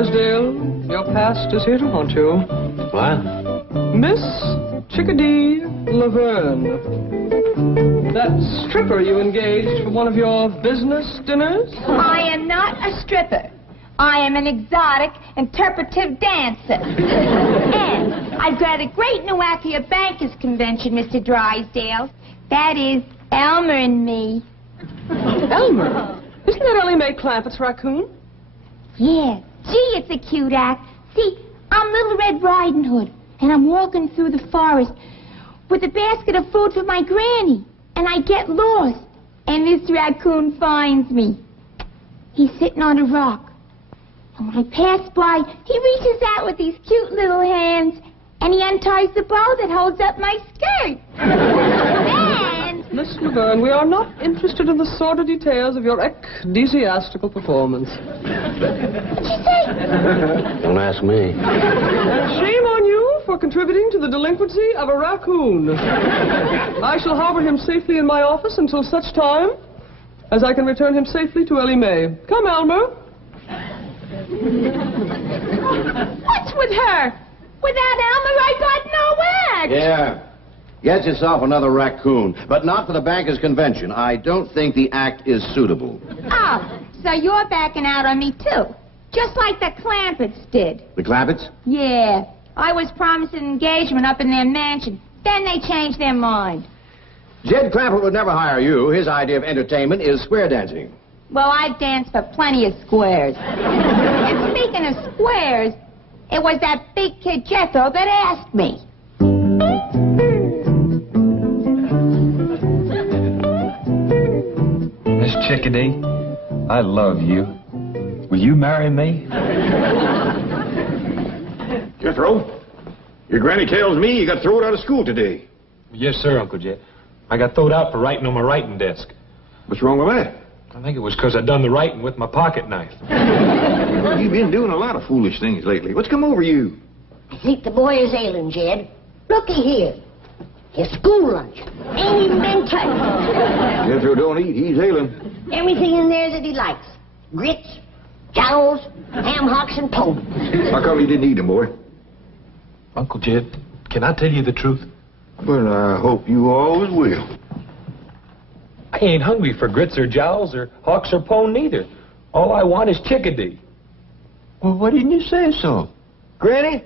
Drysdale, your past is here to haunt you. What? Miss Chickadee Laverne. That stripper you engaged for one of your business dinners? I am not a stripper. I am an exotic, interpretive dancer. And I've got a great new Accia Bankers Convention, Mr. Drysdale. That is Elmer and me. Elmer? Isn't that Ellie Mae Clampett's raccoon? Yeah. Gee, it's a cute act. See, I'm Little Red Riding Hood, and I'm walking through the forest with a basket of food for my granny, and I get lost, and this raccoon finds me. He's sitting on a rock. And when I pass by, he reaches out with these cute little hands, and he unties the bow that holds up my skirt. Then... Miss Laverne, we are not interested in the sordid details of your ecclesiastical performance. What'd you say? Don't ask me. Shame on you for contributing to the delinquency of a raccoon. I shall harbor him safely in my office until such time as I can return him safely to Ellie Mae. Come, Elmer. What's with her? Without Elmer, I got no act. Yeah. Get yourself another raccoon, but not for the bankers' convention. I don't think the act is suitable. Oh, so you're backing out on me, too. Just like the Clampetts did. The Clampetts? Yeah. I was promised an engagement up in their mansion. Then they changed their mind. Jed Clampett would never hire you. His idea of entertainment is square dancing. Well, I've danced for plenty of squares. And speaking of squares, it was that big kid Jethro that asked me. Miss Chickadee, I love you. Will you marry me? Jethro, your granny tells me you got thrown out of school today. Yes, sir, Uncle Jed. I got throwed out for writing on my writing desk. What's wrong with that? I think it was because I done the writing with my pocket knife. You've been doing a lot of foolish things lately. What's come over you? I think the boy is ailing, Jed. Looky here. His school lunch. Ain't even been touched. Jethro don't eat. He's ailing. Everything in there that he likes. Grits, jowls, ham hocks, and pone. How come you didn't eat them, boy? Uncle Jed, can I tell you the truth? Well, I hope you always will. I ain't hungry for grits or jowls or hawks or pone neither. All I want is Chickadee. Well, why didn't you say so? Granny,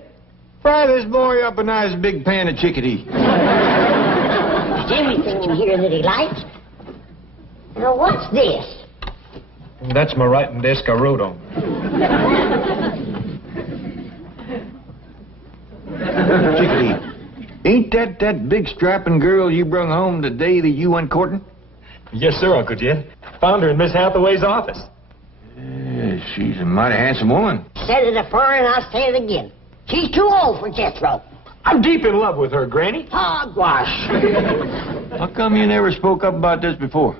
fry this boy up a nice big pan of chickadee. There's everything in here that he likes. Now, what's this? That's my writing desk I wrote on. Chickadee, ain't that big strapping girl you brung home the day that you went courting? Yes, sir, Uncle Jed. Found her in Miss Hathaway's office. Yeah, she's a mighty handsome woman. Said it afore and I'll say it again. She's too old for Jethro. I'm deep in love with her, Granny. Hogwash. How come you never spoke up about this before?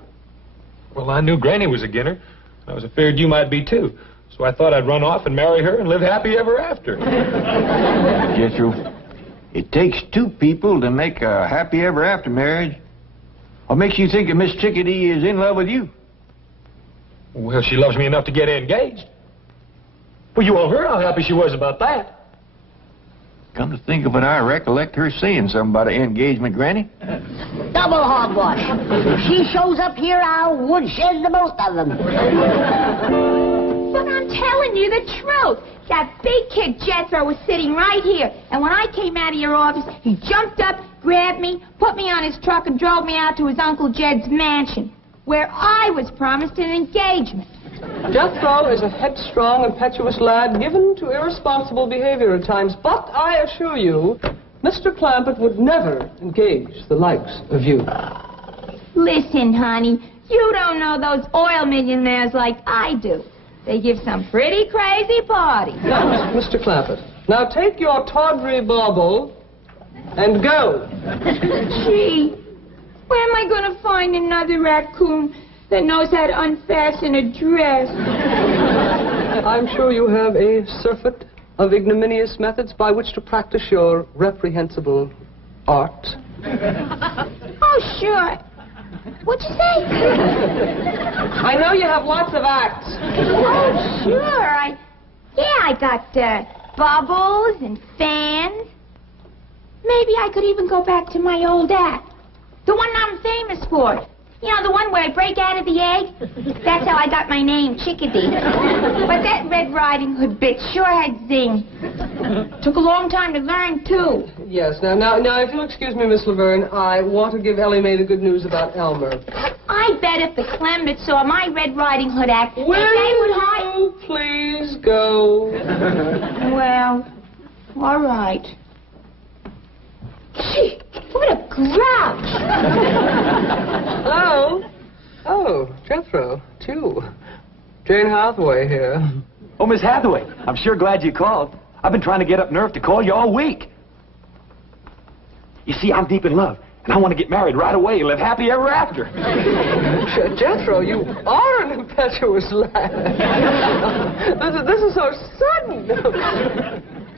Well, I knew Granny was a ginner. I was afraid you might be, too. So I thought I'd run off and marry her and live happy ever after. Jethro, it takes two people to make a happy ever after marriage. What makes you think that Miss Chickadee is in love with you? Well, she loves me enough to get engaged. Well, you all heard how happy she was about that. Come to think of it, I recollect her saying something about an engagement, Granny. Double hogwash. If she shows up here, I'll woodshed the both of them. But I'm telling you the truth. That big kid Jethro was sitting right here. And when I came out of your office, he jumped up, grabbed me, put me on his truck, and drove me out to his Uncle Jed's mansion, where I was promised an engagement. Jethro is a headstrong, impetuous lad given to irresponsible behavior at times, but I assure you, Mr. Clampett would never engage the likes of you. Listen, honey, you don't know those oil millionaires like I do. They give some pretty crazy parties. Now, Mr. Clampett, now take your tawdry bauble and go. Gee, where am I going to find another raccoon that knows how to unfasten a dress? I'm sure you have a surfeit of ignominious methods by which to practice your reprehensible art. Oh, sure. What'd you say? I know you have lots of acts. Oh, sure. Yeah, I got bubbles and fans. Maybe I could even go back to my old act. The one I'm famous for. You know, the one where I break out of the egg? That's how I got my name, Chickadee. But that Red Riding Hood bit sure had zing. Took a long time to learn, too. Yes, now, if you'll excuse me, Miss Laverne, I want to give Ellie Mae the good news about Elmer. I bet if the Clemberts saw my Red Riding Hood act, Will they would you please go? Well, all right. Gee, what a grouch! Hello? Oh, Jethro, it's you. Jane Hathaway here. Oh, Miss Hathaway, I'm sure glad you called. I've been trying to get up nerve to call you all week. You see, I'm deep in love, and I want to get married right away and live happy ever after. Jethro, you are an impetuous lad. This is so sudden.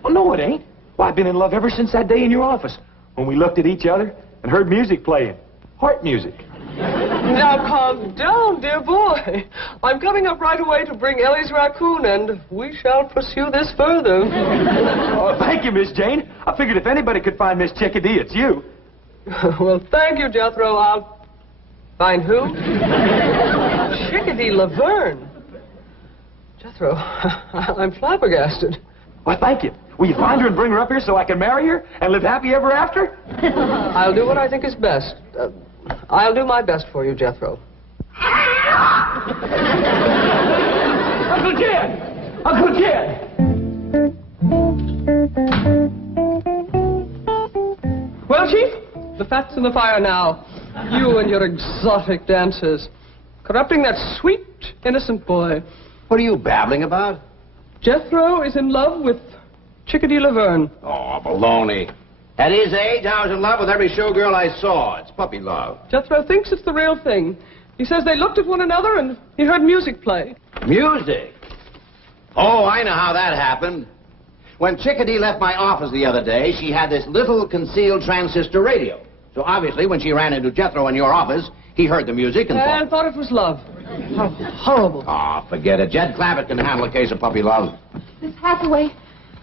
Oh, no, it ain't. Well, I've been in love ever since that day in your office when we looked at each other and heard music playing. Heart music. Now, calm down, dear boy. I'm coming up right away to bring Ellie's raccoon, and we shall pursue this further. Oh, thank you, Miss Jane. I figured if anybody could find Miss Chickadee, it's you. Well, thank you, Jethro. I'll find who? Chickadee Laverne. Jethro, I'm flabbergasted. Well, thank you. Will you find her and bring her up here so I can marry her and live happy ever after? I'll do what I think is best. I'll do my best for you, Jethro. Uncle Jed! Uncle Jed! Well, Chief, the fat's in the fire now. You and your exotic dances. Corrupting that sweet, innocent boy. What are you babbling about? Jethro is in love with Chickadee Laverne. Oh, baloney. At his age, I was in love with every showgirl I saw. It's puppy love. Jethro thinks it's the real thing. He says they looked at one another and he heard music play. Music? Oh, I know how that happened. When Chickadee left my office the other day, she had this little concealed transistor radio. So obviously, when she ran into Jethro in your office, he heard the music and thought it was love. How horrible. Oh, forget it. Jed Clabbett can handle a case of puppy love. Miss Hathaway,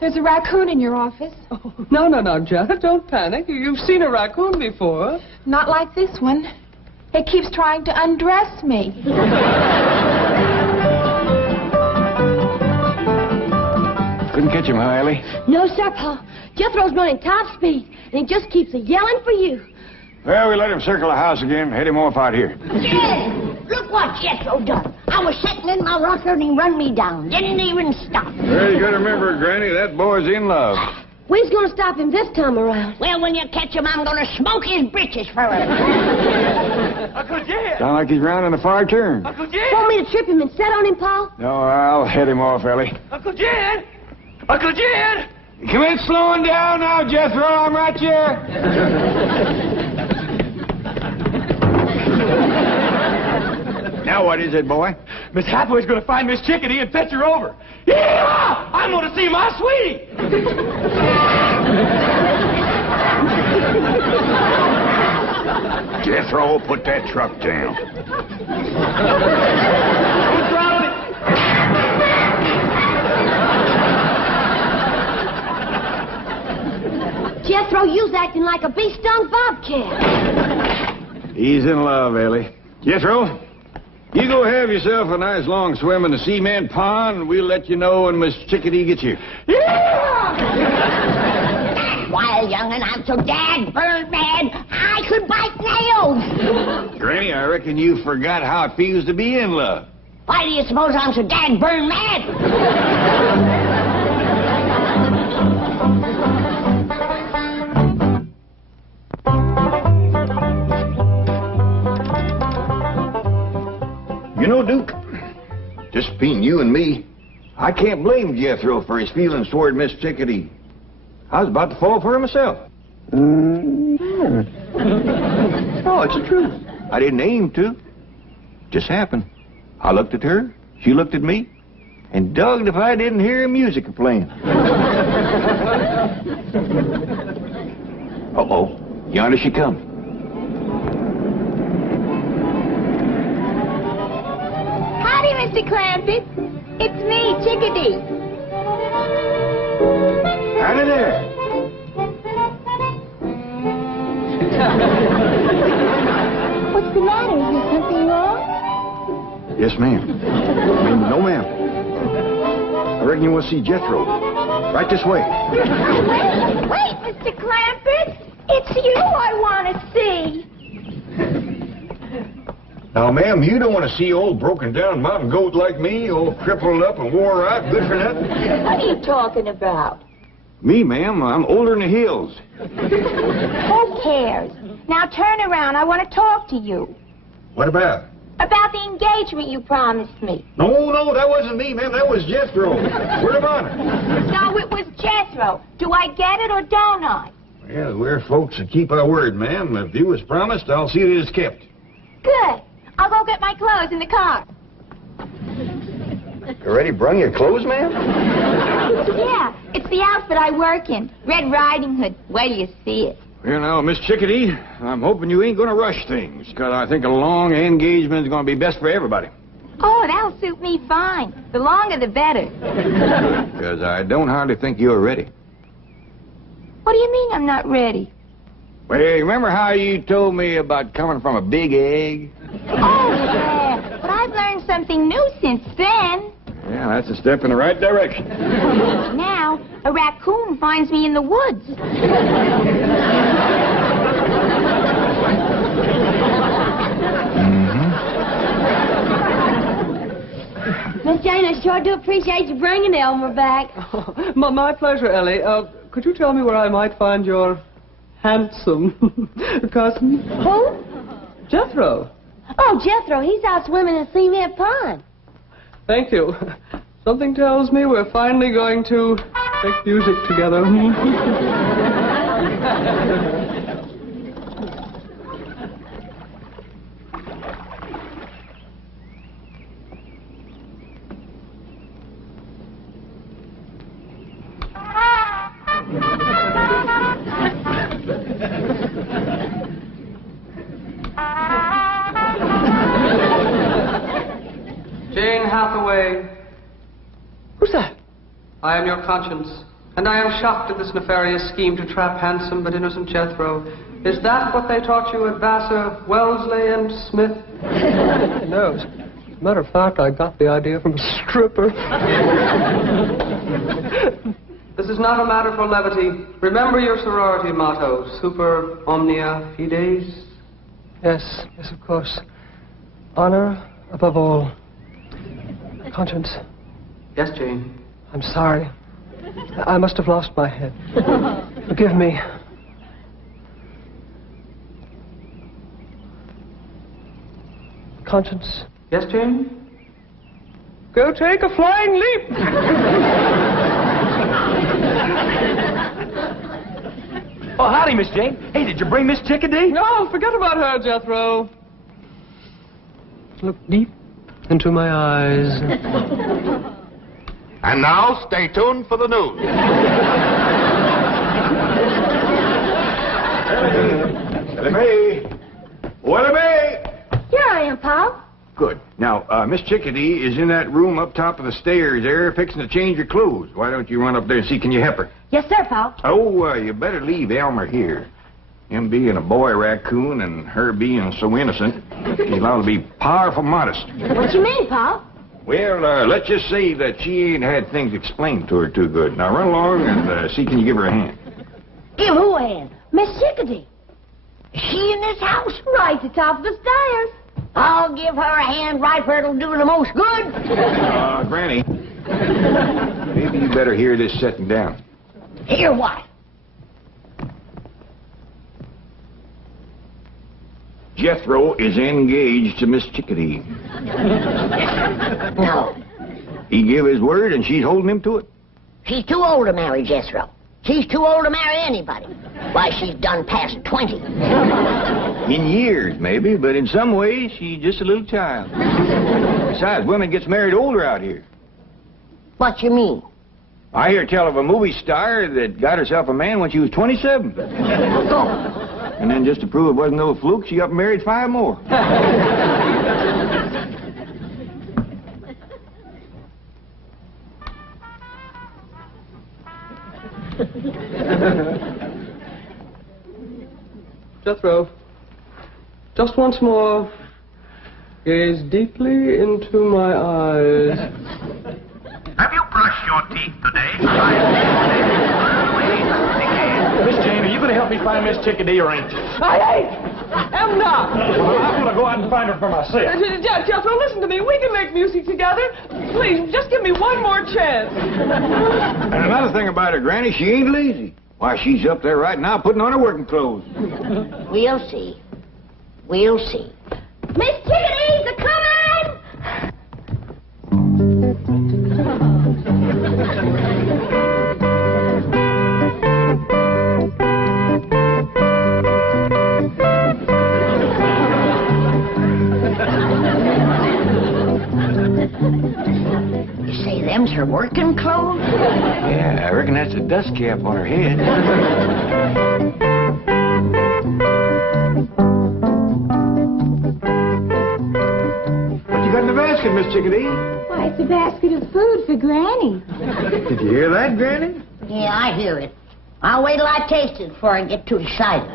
there's a raccoon in your office. Oh, no, Jed, don't panic. You've seen a raccoon before. Not like this one. It keeps trying to undress me. Couldn't catch him, huh, Ellie? No, sir, Pa. Jethro's running top speed, and he just keeps yelling for you. Well, we let him circle the house again. Head him off out here. Jed, look what Jethro done. I was sitting in my rocker and he run me down. Didn't even stop. Well, you gotta remember, Granny, that boy's in love. We's gonna stop him this time around. Well, when you catch him, I'm gonna smoke his britches for him. Uncle Jed! Sound like he's round on a far turn. Uncle Jed! Want me to trip him and set on him, Pa? No, I'll head him off, Ellie. Uncle Jed! Uncle Jed! Commence slowing down now, Jethro. I'm right here. Now what is it, boy? Miss Hathaway's going to find Miss Chickadee and fetch her over. Yeah! I'm going to see my sweetie! Jethro, put that truck down. Jethro, you's acting like a bee-stung bobcat. He's in love, Ellie. Jethro, you go have yourself a nice long swim in the cement pond, and we'll let you know when Miss Chickadee gets here. Yeah! Wild young'un, I'm so dad-burned mad, I could bite nails. Granny, I reckon you forgot how it feels to be in love. Why do you suppose I'm so dad-burned mad? You know, Duke, just between you and me, I can't blame Jethro for his feelings toward Miss Chickadee. I was about to fall for her myself. Oh, it's the truth. I didn't aim to. Just happened. I looked at her, she looked at me, and dogged if I didn't hear music playing. Uh-oh, yonder she comes. Howdy, Mr. Clampett. It's me, Chickadee. Johnny there. What's the matter? Is there something wrong? Yes, ma'am. No, ma'am. I reckon you want to see Jethro. Right this way. Wait, Mr. Clampett. It's you I want to see. Now, ma'am, you don't want to see old broken down mountain goat like me, all crippled up and wore out, good for nothing? What are you talking about? Me, ma'am, I'm older than the hills. Who cares? Now turn around. I want to talk to you. What about? About the engagement you promised me. No, that wasn't me, ma'am. That was Jethro. Word of honor. No, it was Jethro. Do I get it or don't I? Well, we're folks that keep our word, ma'am. If you was promised, I'll see that it's kept. Good. I'll go get my clothes in the car. You already brung your clothes, ma'am? Yeah, it's the outfit I work in. Red Riding Hood. Wait till you see it. Well, now, Miss Chickadee, I'm hoping you ain't going to rush things, because I think a long engagement is going to be best for everybody. Oh, that'll suit me fine. The longer, the better. Because I don't hardly think you're ready. What do you mean I'm not ready? Well, you remember how you told me about coming from a big egg? Oh, yeah. But I've learned something new since then. Yeah, that's a step in the right direction. Now, a raccoon finds me in the woods. Miss Jane, I sure do appreciate you bringing Elmer back. My pleasure, Ellie. Could you tell me where I might find your handsome cousin? Who? Jethro. Oh, Jethro, he's out swimming in Cement Pond. Thank you. Something tells me we're finally going to make music together. Jane Hathaway. Who's that? I am your conscience, and I am shocked at this nefarious scheme to trap handsome but innocent Jethro. Is that what they taught you at Vassar, Wellesley, and Smith? No. As a matter of fact, I got the idea from a stripper. This is not a matter for levity. Remember your sorority motto, super omnia fides. Yes, of course. Honor above all. Conscience. Yes, Jane. I'm sorry. I must have lost my head. Forgive me. Conscience. Yes, Jane? Go take a flying leap! Oh, howdy, Miss Jane. Hey, did you bring Miss Chickadee? No, forget about her, Jethro. Look deep into my eyes. And now, stay tuned for the news. May. What May? Here I am, Pop. Good. Now, Miss Chickadee is in that room up top of the stairs there, fixing to change her clothes. Why don't you run up there and see, can you help her? Yes, sir, Pop. Oh, you better leave Elmer here. Him being a boy raccoon and her being so innocent, she's allowed to be powerful modest. What you mean, Pop? Well, let's just say that she ain't had things explained to her too good. Now, run along and see, can you give her a hand? Give who a hand? Miss Chickadee. Is she in this house? Right at the top of the stairs. I'll give her a hand right where it'll do her the most good. Granny, maybe you better hear this setting down. Hear what? Jethro is engaged to Miss Chickadee. No. He gave his word, and she's holding him to it. She's too old to marry Jethro. She's too old to marry anybody. Why, she's done past 20. In years, maybe, but in some ways, she's just a little child. Besides, women gets married older out here. What you mean? I hear tell of a movie star that got herself a man when she was 27. And then just to prove it wasn't no fluke, she up and married 5 more. Jethro, just once more, gaze deeply into my eyes. Have you brushed your teeth today? Miss Jane, are you going to help me find Miss Chickadee or ain't you? I am not. Well, I'm going to go out and find her for myself. Jethro, listen to me. We can make music together. Please, just give me one more chance. And another thing about her, Granny, she ain't lazy. Why, she's up there right now putting on her working clothes. We'll see. We'll see. Miss Chickadee's a coming! You say them's her working clothes? Yeah, I reckon that's a dust cap on her head. What you got in the basket, Miss Chickadee? Why, it's a basket of food for Granny. Did you hear that, Granny? Yeah, I hear it. I'll wait till I taste it before I get too excited.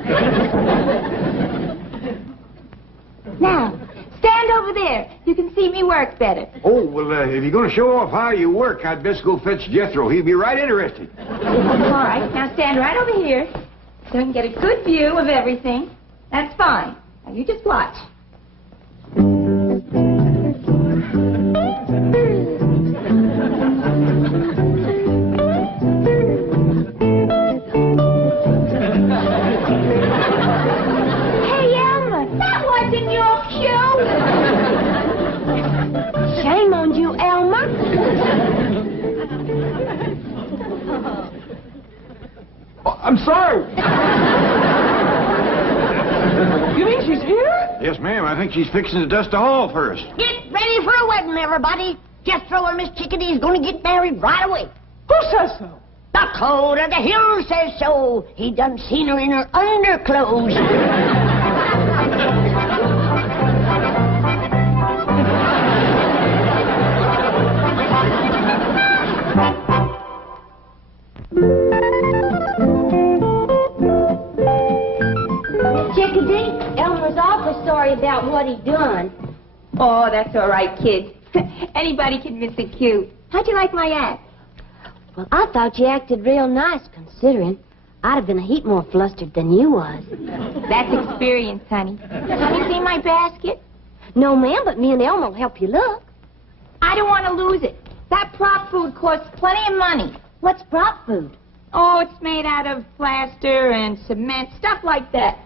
Now, stand over there. You can see me work better. Oh, well, if you're going to show off how you work, I'd best go fetch Jethro. He'd be right interested. All right, now stand right over here so I can get a good view of everything. That's fine. Now, you just watch. Hey, Elmer, that wasn't your cue. Shame on you, Elmer. Oh, I'm sorry. You mean she's here? Yes, ma'am. I think she's fixing to dust the hall first. Get ready for a wedding, everybody. Jethro and Miss Chickadee's going to get married right away. Who says so? The code of the hill says so. He done seen her in her underclothes. Chickadee, Elmer's awful sorry about what he done. Oh, that's all right, kids. Anybody can miss a cue. How'd you like my act? Well, I thought you acted real nice, considering. I'd have been a heap more flustered than you was. That's experience, honey. Have you seen my basket? No, ma'am, but me and Elma will help you look. I don't want to lose it. That prop food costs plenty of money. What's prop food? Oh, it's made out of plaster and cement, stuff like that.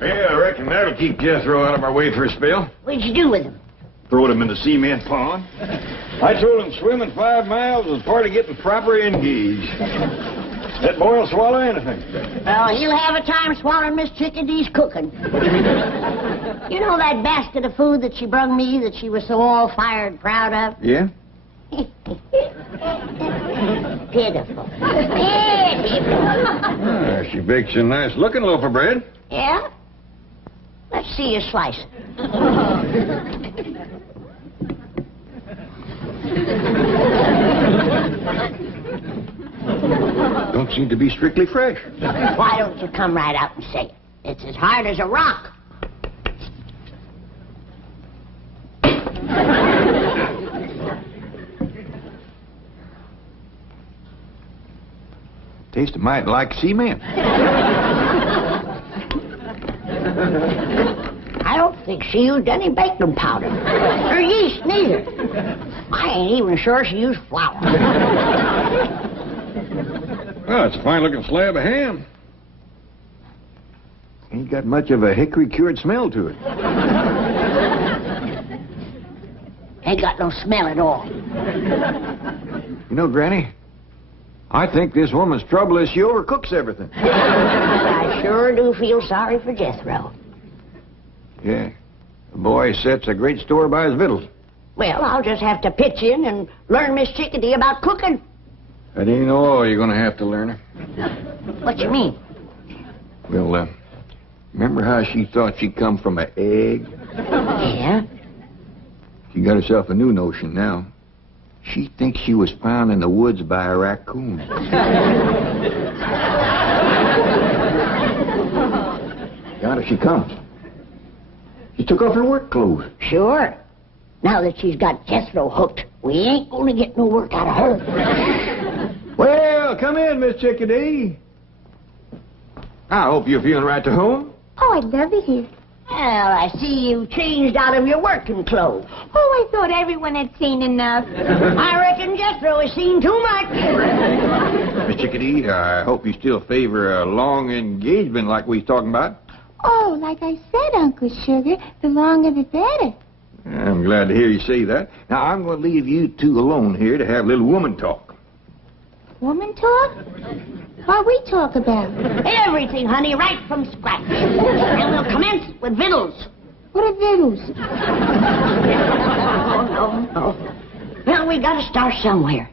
Yeah, I reckon that'll keep Jethro out of our way for a spell. What'd you do with him? Throwed him in the cement pond. I told him swimming 5 miles was part of getting proper engaged. That boy'll swallow anything. Well, he'll have a time swallowing Miss Chickadee's cooking. You know that basket of food that she brung me that she was so all-fired proud of? Yeah? Pitiful. Pitiful. She bakes a nice-looking loaf of bread. Yeah? Let's see you slice it. Don't seem to be strictly fresh. Why don't you come right out and say it? It's as hard as a rock. Tastes might like cement. I don't think she used any baking powder. Or yeast, neither. I ain't even sure she used flour. Well, it's a fine-looking slab of ham. Ain't got much of a hickory-cured smell to it. Ain't got no smell at all. You know, Granny, I think this woman's trouble is she overcooks everything. I sure do feel sorry for Jethro. Yeah. The boy sets a great store by his victuals. Well, I'll just have to pitch in and learn Miss Chickadee about cooking. That ain't all you're going to have to learn her. What you mean? Well, remember how she thought she'd come from an egg? Yeah? She got herself a new notion now. She thinks she was found in the woods by a raccoon. Yonder she comes. She took off her work clothes. Sure. Now that she's got Jethro hooked, we ain't gonna get no work out of her. Well, come in, Miss Chickadee. I hope you're feeling right to home. Oh, I'd love it here. Well, I see you changed out of your working clothes. Oh, I thought everyone had seen enough. I reckon Jethro has seen too much. Miss Chickadee, I hope you still favor a long engagement like we was talking about. Oh, like I said, Uncle Sugar, the longer the better. I'm glad to hear you say that. Now, I'm going to leave you two alone here to have a little woman talk. Woman talk? What we talk about? Everything, honey, right from scratch. And we'll commence with victuals. What are victuals? No. Well, we gotta start somewhere.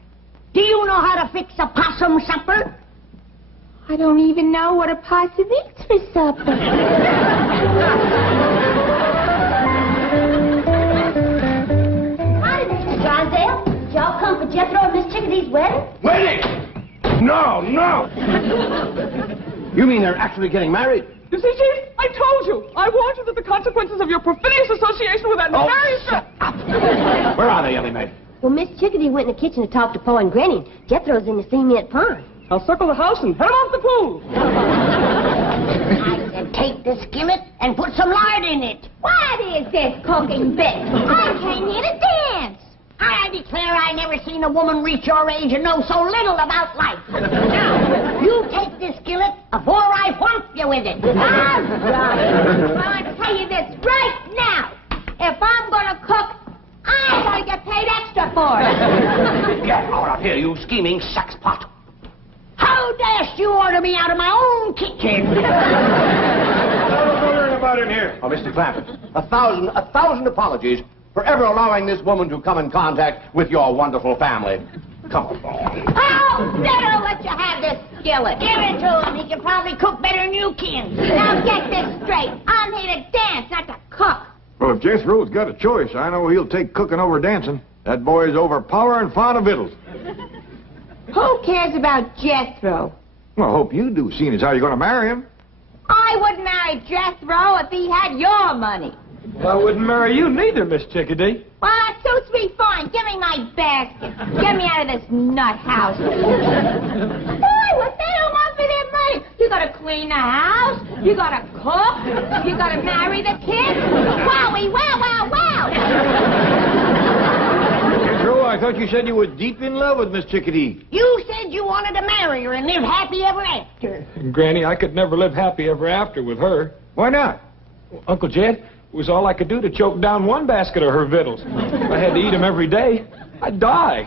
Do you know how to fix a possum supper? I don't even know what a possum eats for supper. Howdy, Mr. Drysdale. Did y'all come for Jethro and Miss Chickadee's wedding? Wedding? No. You mean they're actually getting married? You see, Chief, I told you. I warned you that the consequences of your perfidious association with that nefarious... shut up. Where are they, Ellie Mae? Well, Miss Chickadee went in the kitchen to talk to Pa and Granny. Jethro's in the cement pond. I'll circle the house and head off the pool. I said take the skillet and put some lard in it. What is this cooking bit? I came here to dance. I declare I never seen a woman reach your age and know so little about life. Now, you take this skillet before I whomp you with it. All right. Well, I tell you this right now. If I'm going to cook, I'm going to get paid extra for it. Get out of here, you scheming sexpot. How dashed you order me out of my own kitchen? Don't learn about it here. Oh, Mr. Clampett, a thousand apologies for ever allowing this woman to come in contact with your wonderful family. Come on. Oh, better let you have this skillet. Give it to him. He can probably cook better than you can. Now get this straight. I'm here to dance, not to cook. Well, if Jethro's got a choice, I know he'll take cooking over dancing. That boy's overpowering fond of victuals. Who cares about Jethro? Well, I hope you do, seeing as how you're going to marry him. I wouldn't marry Jethro if he had your money. Well, I wouldn't marry you neither, Miss Chickadee. Well, it suits me fine. Give me my basket. Get me out of this nut house. Boy, what they don't want for their money. You gotta clean the house. You gotta cook. You gotta marry the kids. Wowie, wow. Jethro, I thought you said you were deep in love with Miss Chickadee. You said you wanted to marry her and live happy ever after. Granny, I could never live happy ever after with her. Why not? Uncle Jed, it was all I could do to choke down one basket of her victuals. If I had to eat them every day, I'd die.